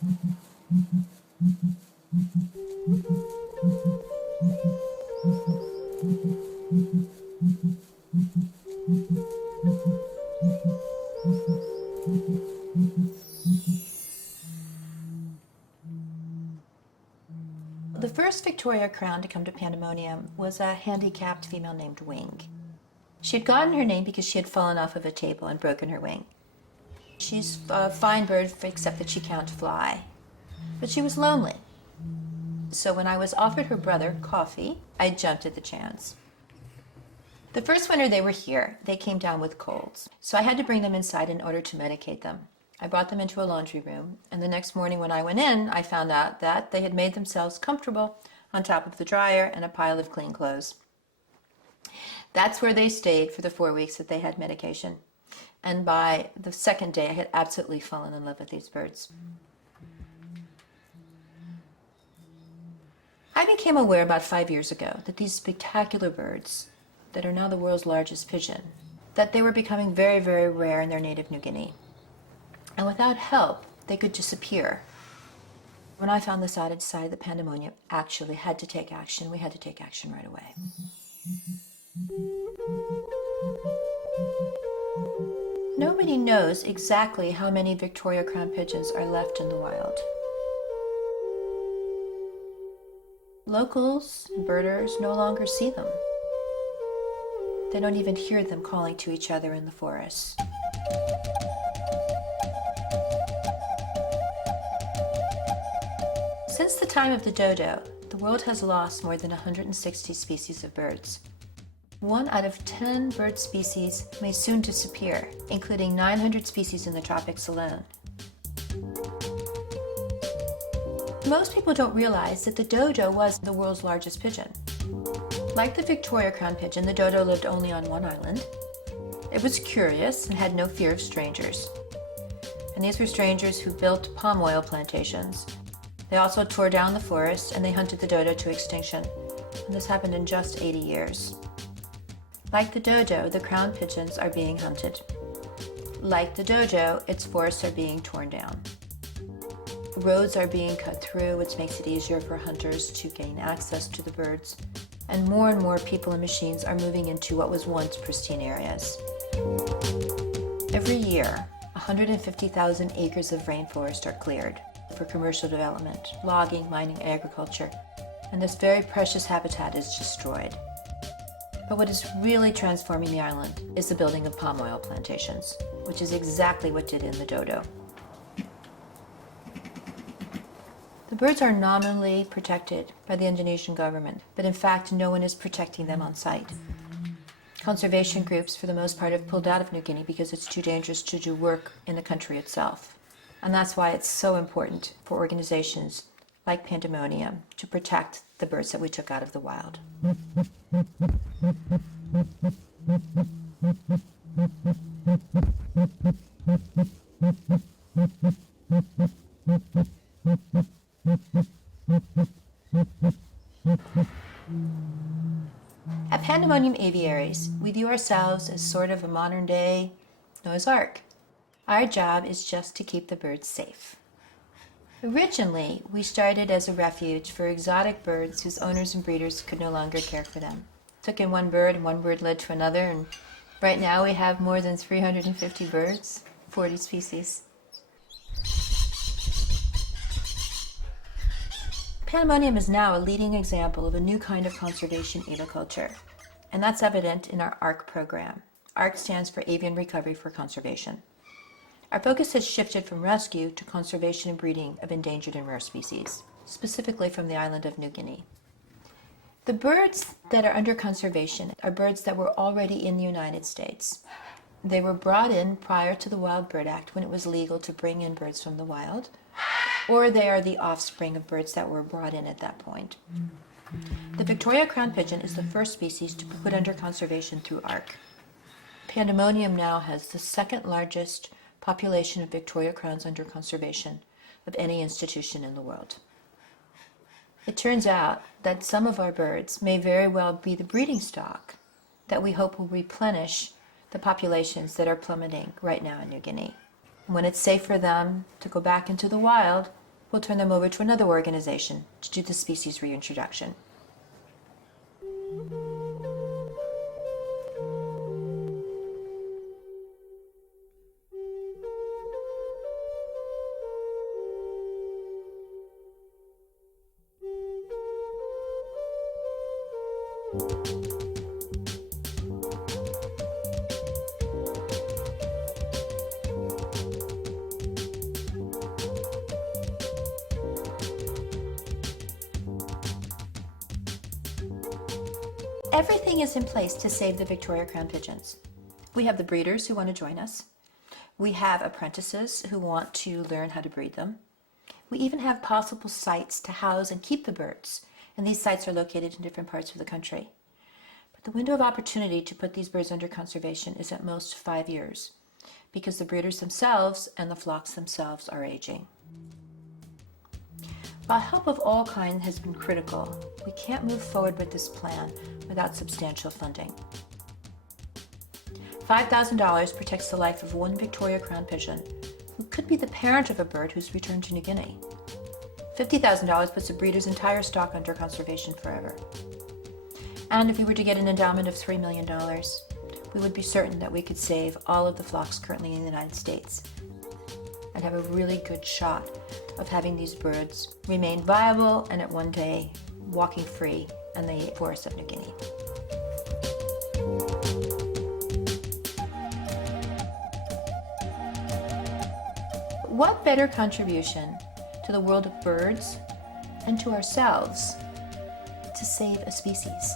The first Victoria crown to come to Pandemonium was a handicapped female named Wing. She had gotten her name because she had fallen off of a table and broken her wing. She's a fine bird except that she can't fly. But she was lonely. So when I was offered her brother, Coffee, I jumped at the chance. The first winter they were here, they came down with colds. So I had to bring them inside in order to medicate them. I brought them into a laundry room, and the next morning when I went in, I found out that they had made themselves comfortable on top of the dryer and a pile of clean clothes. That's where they stayed for the 4 weeks that they had medication. And by the second day, I had absolutely fallen in love with these birds. I became aware about 5 years ago that these spectacular birds, that are now the world's largest pigeon, that they were becoming very, very rare in their native New Guinea. And without help, they could disappear. When I found this out, I decided that Pandemonium actually had to take action. We had to take action right away. Nobody knows exactly how many Victoria crown pigeons are left in the wild. Locals and birders no longer see them. They don't even hear them calling to each other in the forests. Since the time of the dodo, the world has lost more than 160 species of birds. 1 out of 10 bird species may soon disappear, including 900 species in the tropics alone. Most people don't realize that the dodo was the world's largest pigeon. Like the Victoria crown pigeon, the dodo lived only on one island. It was curious and had no fear of strangers. And these were strangers who built palm oil plantations. They also tore down the forest and they hunted the dodo to extinction. And this happened in just 80 years. Like the dodo, the crown pigeons are being hunted. Like the dodo, its forests are being torn down. Roads are being cut through, which makes it easier for hunters to gain access to the birds. And more people and machines are moving into what was once pristine areas. Every year, 150,000 acres of rainforest are cleared for commercial development, logging, mining, agriculture, and this very precious habitat is destroyed. But what is really transforming the island is the building of palm oil plantations, which is exactly what did in the dodo. The birds are nominally protected by the Indonesian government, but in fact no one is protecting them on site. Conservation groups for the most part have pulled out of New Guinea because it's too dangerous to do work in the country itself. And that's why it's so important for organizations like Pandemonium to protect the birds that we took out of the wild. At Pandemonium Aviaries, we view ourselves as sort of a modern-day Noah's Ark. Our job is just to keep the birds safe. Originally, we started as a refuge for exotic birds whose owners and breeders could no longer care for them. Took in one bird and one bird led to another, and right now we have more than 350 birds, 40 species. Pandemonium is now a leading example of a new kind of conservation aviculture, and that's evident in our ARC program. ARC stands for Avian Recovery for Conservation. Our focus has shifted from rescue to conservation and breeding of endangered and rare species, specifically from the island of New Guinea. The birds that are under conservation are birds that were already in the United States. They were brought in prior to the Wild Bird Act when it was legal to bring in birds from the wild, or they are the offspring of birds that were brought in at that point. The Victoria crown pigeon is the first species to be put under conservation through ARC. Pandemonium now has the second largest population of Victoria crowns under conservation of any institution in the world. It turns out that some of our birds may very well be the breeding stock that we hope will replenish the populations that are plummeting right now in New Guinea. When it's safe for them to go back into the wild, we'll turn them over to another organization to do the species reintroduction. Everything is in place to save the Victoria Crown pigeons. We have the breeders who want to join us. We have apprentices who want to learn how to breed them. We even have possible sites to house and keep the birds, and these sites are located in different parts of the country. But the window of opportunity to put these birds under conservation is at most 5 years, because the breeders themselves and the flocks themselves are aging. While help of all kinds has been critical, we can't move forward with this plan without substantial funding. $5,000 protects the life of one Victoria Crown pigeon, who could be the parent of a bird who's returned to New Guinea. $50,000 puts a breeder's entire stock under conservation forever. And if we were to get an endowment of $3 million, we would be certain that we could save all of the flocks currently in the United States and have a really good shot of having these birds remain viable and at one day walking free in the forests of New Guinea. What better contribution to the world of birds and to ourselves to save a species?